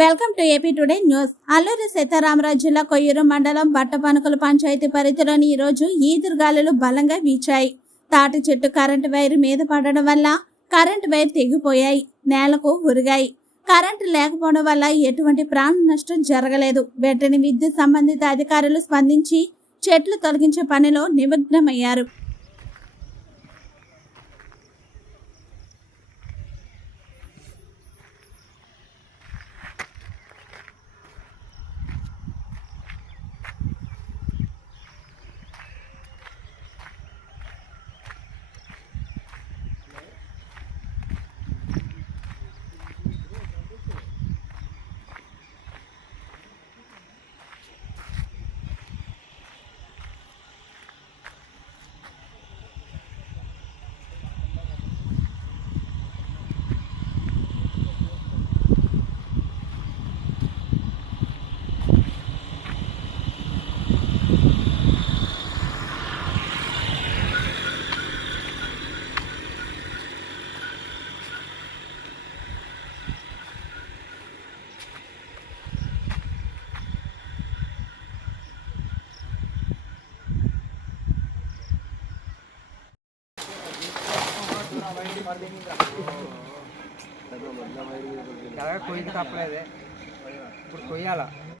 Welcome to AP today news. Alluri Sitaramaraju జిల్లా కొయ్యూరు మండలం బట్టపనుకల పంచాయతీ పరిధిలోని ఈరోజు ఈదురుగాలులు బలంగా వీచాయి. తాటి చెట్టు కరెంటు వైర్ మీద పడడం వల్ల కరెంటు వైర్ తెగిపోయాయి నేలకు ఉరిగాయి. కరెంటు లేకపోవడం వల్ల ఎటువంటి ప్రాణ నష్టం జరగలేదు. వెంటనే విద్యుత్ సంబంధిత అధికారులు స్పందించి చెట్లు తొలగించే పనిలో నిమగ్నమయ్యారు. ఎలాగ కొయ్యకి తప్పలేదే ఇప్పుడు కొయ్యాల